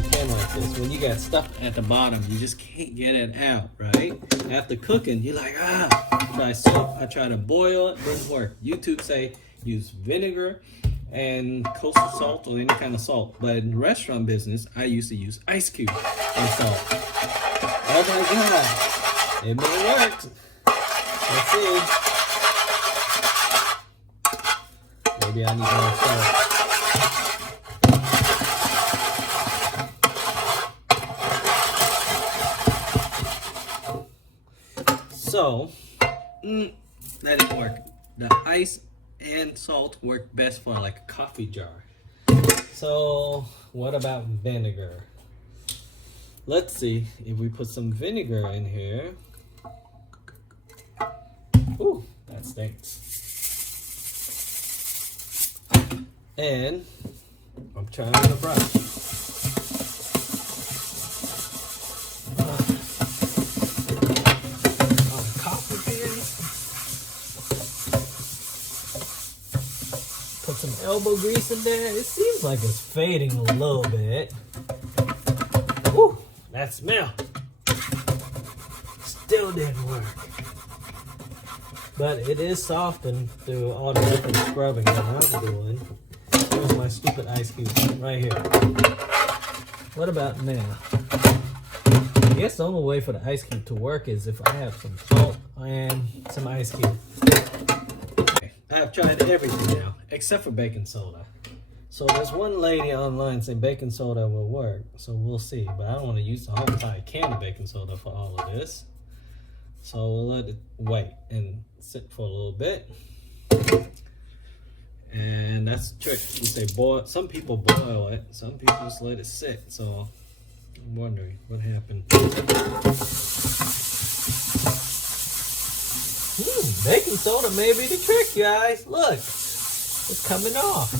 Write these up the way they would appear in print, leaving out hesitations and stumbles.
a pan like this, when you got stuff at the bottom, you just can't get it out, right? After cooking, you're like, try soap. I try to boil it, didn't work. YouTube say use vinegar and coastal salt or any kind of salt. But in the restaurant business, I used to use ice cube and salt. Oh my God, it may work. Let's see. Maybe I need more salt. So, that didn't work. The ice and salt work best for like a coffee jar. So, what about vinegar? Let's see if we put some vinegar in here. Ooh, that stinks. And I'm trying to brush. Put some elbow grease in there. It seems like it's fading a little bit. Woo, that smell. Still didn't work. But it is softened through all the different scrubbing that I'm doing. Here's my stupid ice cube right here. What about now? I guess the only way for the ice cube to work is if I have some salt and some ice cube. I have tried everything now, except for baking soda. So there's one lady online saying baking soda will work. So we'll see. But I don't want to use the whole entire can of baking soda for all of this. So we'll let it wait and sit for a little bit. And that's the trick. You say boil. Some people boil it. Some people just let it sit. So I'm wondering what happened. Baking soda may be the trick, guys. Look, it's coming off.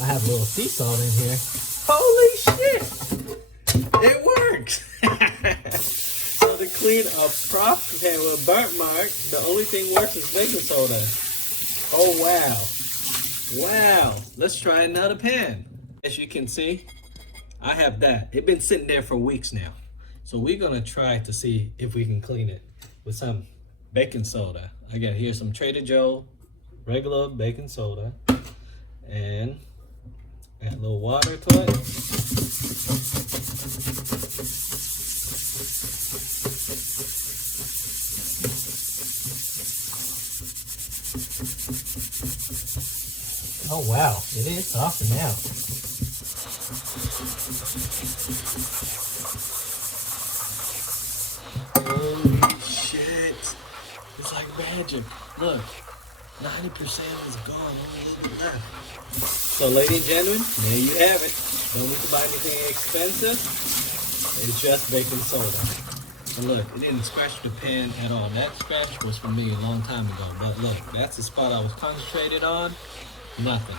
I have a little sea salt in here. Holy shit! It works! So to clean a prop pan with a burnt mark, the only thing works is baking soda. Oh, wow. Wow. Let's try another pan. As you can see, I have that. It's been sitting there for weeks now. So we're going to try to see if we can clean it with some baking soda. I got here some Trader Joe regular baking soda and add a little water to it. Oh wow, it is softened out. Holy shit. It's like magic. Look, 90% is gone, only a little bit left. So ladies and gentlemen, there you have it. Don't need to buy anything expensive. It's just baking soda. And look, it didn't scratch the pan at all. That scratch was for me a long time ago. But look, that's the spot I was concentrated on. Nothing.